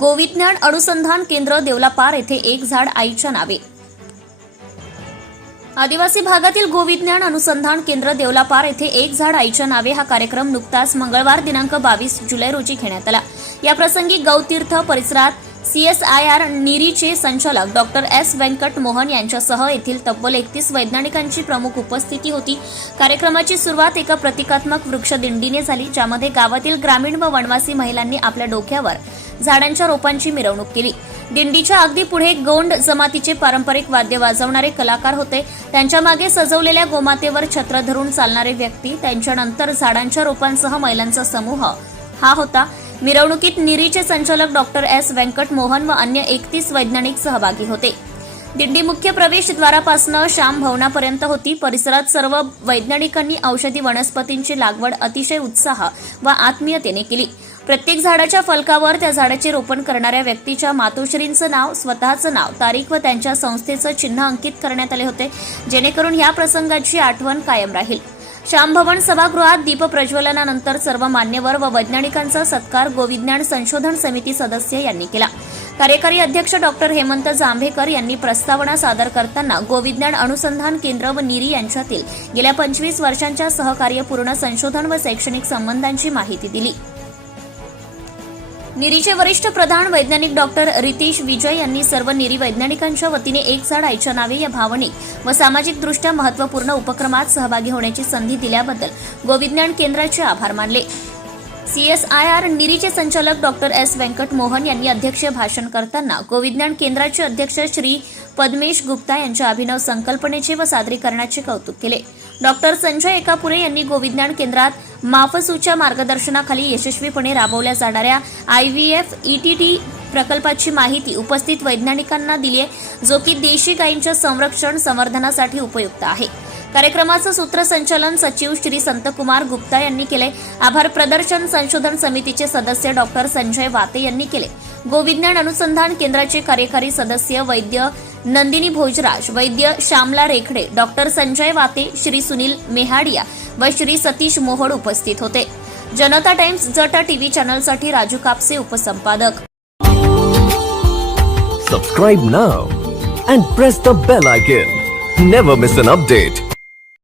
गोविज्ञान अनुसंधान केंद्र देवलापार येथे एक झाड आईच्या नावे. आदिवासी भागातील गोविज्ञान अनुसंधान केंद्र देवलापार येथे एक झाड आईच्या नावे हा कार्यक्रम नुकताच मंगळवार दिनांक बावीस जुलै रोजी घेण्यात आला. याप्रसंगी गौतीर्थ परिसरात सी एस आय आर निरीचे संचालक डॉक्टर एस व्यंकट मोहन यांच्यासह येथील तब्बल एकतीस वैज्ञानिकांची प्रमुख उपस्थिती होती. कार्यक्रमाची सुरुवात एका प्रतिकात्मक वृक्षदिंडीने झाली ज्यामध्ये गावातील ग्रामीण व वनवासी महिलांनी आपल्या डोक्यावर झाडांच्या रोपांची मिरवणूक केली. दिंडीच्या अगदी पुढे गोंड जमातीचे पारंपरिक वाद्य वाजवणारे कलाकार होते. त्यांच्या मागे सजवलेल्या गोमातेवर छत्र धरून चालणारे व्यक्ती त्यांच्यानंतर झाडांच्या रोपांसह महिलांचा समूह हा होता. मिरवणुकीत निरीचे संचालक डॉक्टर एस व्यंकट मोहन व अन्य एकतीस वैज्ञानिक सहभागी होते. दिंडी मुख्य प्रवेशद्वारापासून श्याम भवनापर्यंत होती. परिसरात सर्व वैज्ञानिकांनी औषधी वनस्पतींची लागवड अतिशय उत्साह व आत्मीयतेने केली. प्रत्येक झाडाच्या फलकावर त्या झाडाचे रोपण करणाऱ्या व्यक्तीच्या मातोश्रींचं नाव स्वतःचं नाव तारीख व त्यांच्या संस्थेचं चिन्ह अंकित करण्यात आले होते. जेणेकरून या प्रसंगाची आठवण कायम राहील. श्यामभवन सभागृहात दीपप्रज्वलनानंतर सर्व मान्यवर व वैज्ञानिकांचा सत्कार गोविज्ञान संशोधन समिती सदस्य यांनी केला. कार्यकारी अध्यक्ष डॉक्टर हेमंत जांभेकर यांनी प्रस्तावना सादर करताना गोविज्ञान अनुसंधान केंद्र व निरी यांच्यातील गेल्या पंचवीस वर्षांच्या सहकार्यपूर्ण संशोधन व शैक्षणिक संबंधांची माहिती दिली. निरीचे वरिष्ठ प्रधान वैज्ञानिक डॉक्टर रितीश विजय यांनी सर्व निरी वैज्ञानिकांच्या वतीने एक झाड आईच्या नावे या भावनिक व सामाजिकदृष्ट्या महत्त्वपूर्ण उपक्रमात सहभागी होण्याची संधी दिल्याबद्दल गोविज्ञान केंद्राचे आभार मानले. सीएसआयआर निरीचे संचालक डॉक्टर एस व्यंकट मोहन यांनी अध्यक्षीय भाषण करताना गोविज्ञान केंद्राचे अध्यक्ष श्री पद्मेश गुप्ता यांच्या अभिनव संकल्पनेचे व सादरीकरणाचे कौतुक केले. डॉक्टर संजय एकापुरे यांनी गोविज्ञान केंद्रात माफसूच्या मार्गदर्शनाखाली यशस्वीपणे राबवल्या जाणाऱ्या आय व्ही एफ ईटीटी प्रकल्पाची माहिती उपस्थित वैज्ञानिकांना दिली आहे जो की देशी गायींच्या संरक्षण संवर्धनासाठी उपयुक्त आहे. कार्यक्रमाचं सूत्रसंचालन सचिव श्री संतकुमार गुप्ता यांनी केले आभार प्रदर्शन संशोधन समितीचे सदस्य डॉक्टर संजय वाते यांनी केले. गोविज्ञान अनुसंधान केंद्राचे कार्यकारी सदस्य वैद्य नंदिनी भोजराज वैद्य श्यामला रेखडे डॉक्टर संजय वाते श्री सुनील मेहाडिया व श्री सतीश मोहोड उपस्थित होते. जनता टाइम्स जटा टीव्ही चैनल साथ Raju Kapse उपसंपादक. Subscribe now and press the bell icon never miss an update